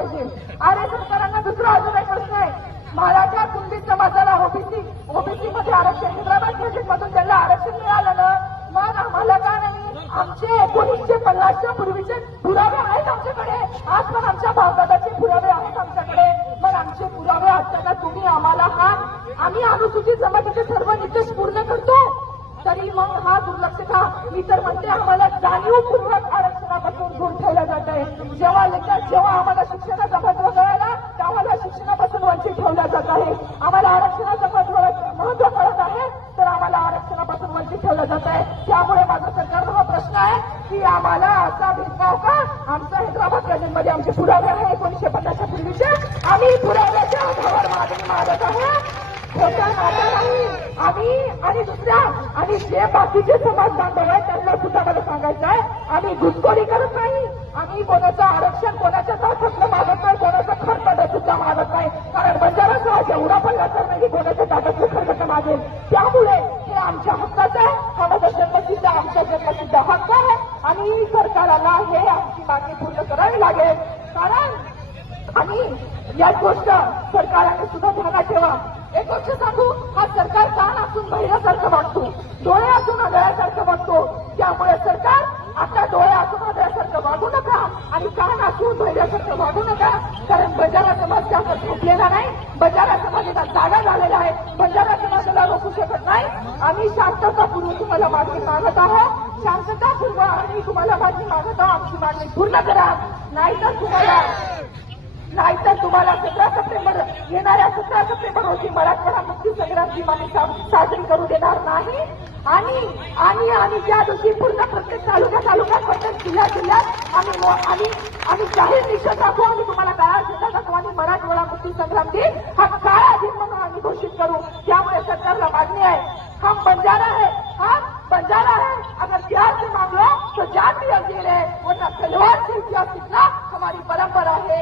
पाहिजे. आर्य सरकारांना दुसरा अजून एक प्रश्न आहे. मराठा कुणबी समाजाला ओबीसी मध्ये आरक्षण, हैदराबाद प्रोजेक्टमधून त्यांना आरक्षण मिळालं ना, मग आम्हाला का नाही? आमचे 1950च्या पूर्वीचे पुरावे आहेत आमच्याकडे. आज पण आमच्या भावदादाचे पुरावे आहेत आमच्याकडे. मग आमचे पुरावे असताना तुम्ही आम्हाला आम्ही अनुसूचित जमातीचे सर्व निकष पूर्ण करतो तरी मग हा दुर्लक्ष का? मी तर म्हणते आम्हाला जाणीवपूर्वक आरक्षणापासून दूर ठेवलं जात आहे. जेव्हा आम्हाला शिक्षणाचा महत्व कळाला तर आम्हाला शिक्षणापासून वंचित ठेवलं जात आहे. आम्हाला आरक्षणाचं महत्व कळत आहे तर आम्हाला आरक्षणापासून वंचित ठेवलं जात आहे. त्यामुळे माझा सरकारला हा प्रश्न आहे की आम्हाला असा भेदभाव का? आमचा हैदराबाद प्रोजेक्टमध्ये आमचे पुरावे आहे 1950च्या पूर्वीचे. आम्ही पुराव्याच्या आधारावर मागणी मागत आहे. खोटा नाता नाही. आम्ही आणि दुसऱ्या आणि जे बाकीचे समाज बांधव आहेत त्यांना सुद्धा मला सांगायचं आहे, आम्ही घुसखोरी करत नाही. आम्ही कोणाचं आरक्षण कोणाच्या ताटातलं मागत नाही, कोणाचं खरकट सुद्धा मागत नाही. कारण बंजारा समाज एवढा पण तर नाही कोणाच्या ताटातलं खरकट मागेल. त्यामुळे हे आमच्या हक्काचं आहे. हा माझा जन्मसिद्ध आमचा जन्मसिद्ध हक्क आहे आणि सरकारला हे आमची मागणी पूर्ण करावी लागेल. कारण आणि याच गोष्ट सरकारने सुद्धा ध्यानात ठेवा. एक गोष्ट सांगू, हा सरकार कान असून बहिऱ्यासारखं वागतो, डोळे असून आंधळ्यासारखं वागतो. त्यामुळे सरकार आता डोळे असून आंधळ्यासारखं वागू नका आणि कान असून बहिऱ्यासारखं वागू नका. कारण बंजारा समाज त्यावर झोपलेला नाही. बंजारा समाजाला जागा झालेला आहे. बंजारा समाजाला रोखू शकत नाही. आम्ही शांततापूर्वक तुम्हाला मागणी मागत आहोत. शांततापूर्वक आम्ही तुम्हाला मागणी मागत आहोत. आमची मागणी पूर्ण करा. नाहीतर तुम्हाला 17 सप्टेंबर येणाऱ्या 17 सप्टेंबर रोजी मराठवाडा मुक्ती संग्राम दिवाळी साजरी करू देणार नाही. आणि ज्या दिवशी पूर्ण प्रत्येक तालुक्यात प्रत्येक जिल्ह्यात आम्ही जाहीर निषेध दाखवू. आम्ही तुम्हाला काळा झेंडा दाखवू आणि मराठवाडा मुक्ती संग्राम दिन हा काळा दिन म्हणून आम्ही घोषित करू. त्यामुळे सरकारला मागणी आहे, हम बंजारा है. अगर प्यार से मांगो तो जान भी अजीर है, वरना तलवार से इतिहास सीखना हमारी परंपरा है.